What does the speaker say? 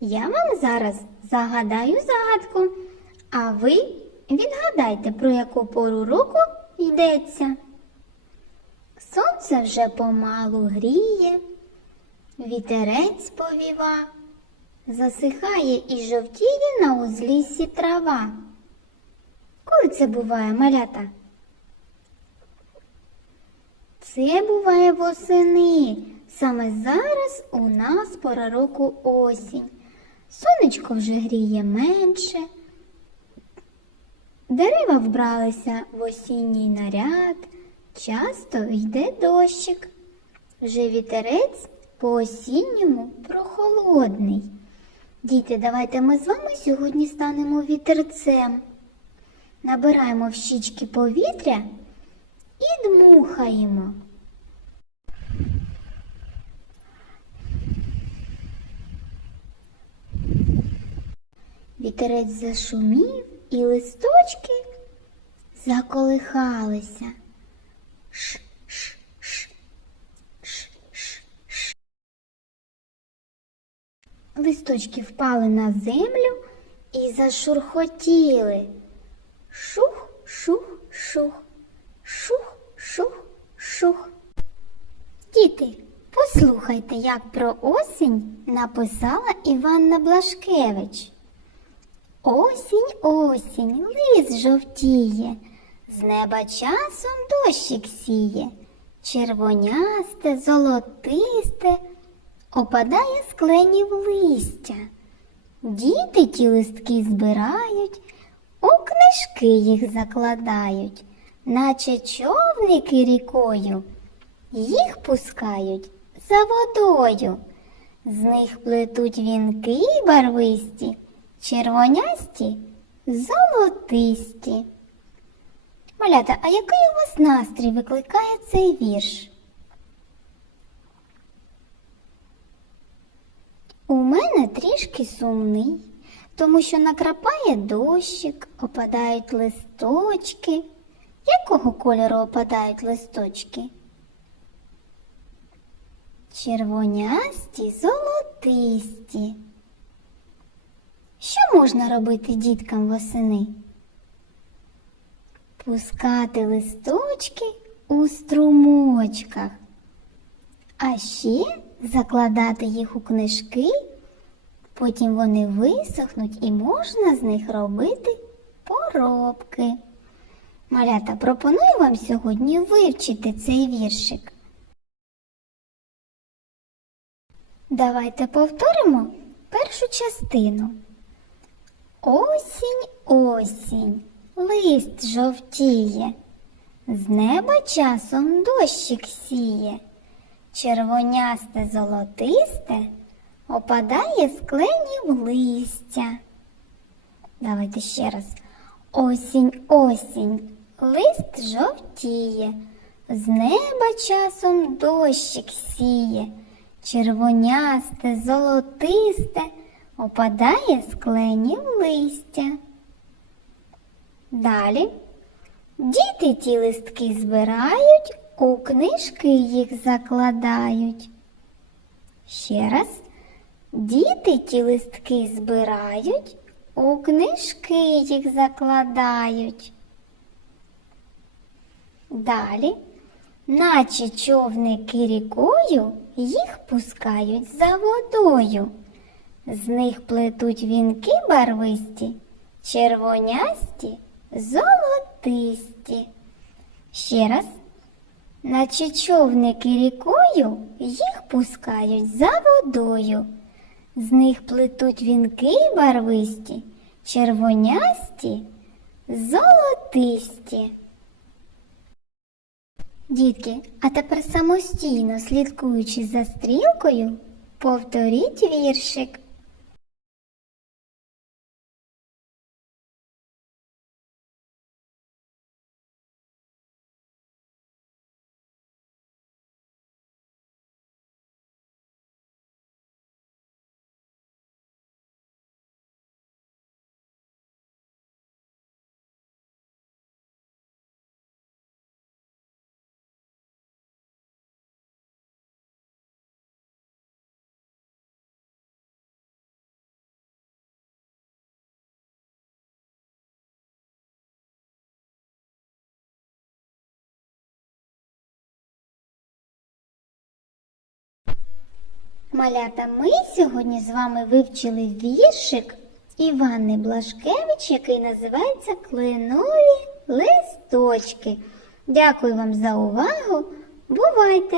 Я вам зараз загадаю загадку, а ви відгадайте, про яку пору року йдеться. Сонце вже помалу гріє, вітерець повіва, засихає і жовтіє на узліссі трава. Коли це буває, малята? Це буває восени. Саме зараз у нас пора року осінь. Сонечко вже гріє менше. Дерева вбралися в осінній наряд, часто йде дощик. Вже вітерець по осінньому прохолодний. Діти, давайте ми з вами сьогодні станемо вітерцем. Набираємо в щічки повітря і дмухаємо. Вітерець зашумів, і листочки заколихалися. Ш, ш, ш, ш, ш, ш. Листочки впали на землю і зашурхотіли. Шух, шух, шух, шух, шух, шух. Діти, послухайте, як про осінь написала Іванна Блашкевич. Осінь, осінь, лис жовтіє, з неба часом дощик сіє, червонясте, золотисте, опадає з кленів листя. Діти ті листки збирають, у книжки їх закладають, наче човники рікою, їх пускають за водою. З них плетуть вінки барвисті, червонясті, золотисті. Малята, а який у вас настрій викликає цей вірш? У мене трішки сумний, тому що накрапає дощик, опадають листочки. Якого кольору опадають листочки? Червонясті, золотисті. Можна робити діткам восени? Пускати листочки у струмочках, а ще закладати їх у книжки, потім вони висохнуть і можна з них робити поробки. Малята, пропоную вам сьогодні вивчити цей віршик. Давайте повторимо першу частину. Осінь, осінь, лист жовтіє, з неба часом дощик сіє, червонясте золотисте опадає з кленів листя. Давайте ще раз. Осінь, осінь, лист жовтіє, з неба часом дощик сіє, червонясте, золотисте опадає з кленів листя. Далі діти ті листки збирають, у книжки їх закладають. Ще раз, діти ті листки збирають, у книжки їх закладають. Далі, наче човники рікою, їх пускають за водою. З них плетуть вінки барвисті, червонясті, золотисті. Ще раз, наче човники рікою, їх пускають за водою. З них плетуть вінки барвисті, червонясті, золотисті. Дітки, а тепер самостійно слідкуючи за стрілкою, повторіть віршик. Малята, ми сьогодні з вами вивчили віршик Івани Блашкевич, який називається Кленові листочки. Дякую вам за увагу. Бувайте!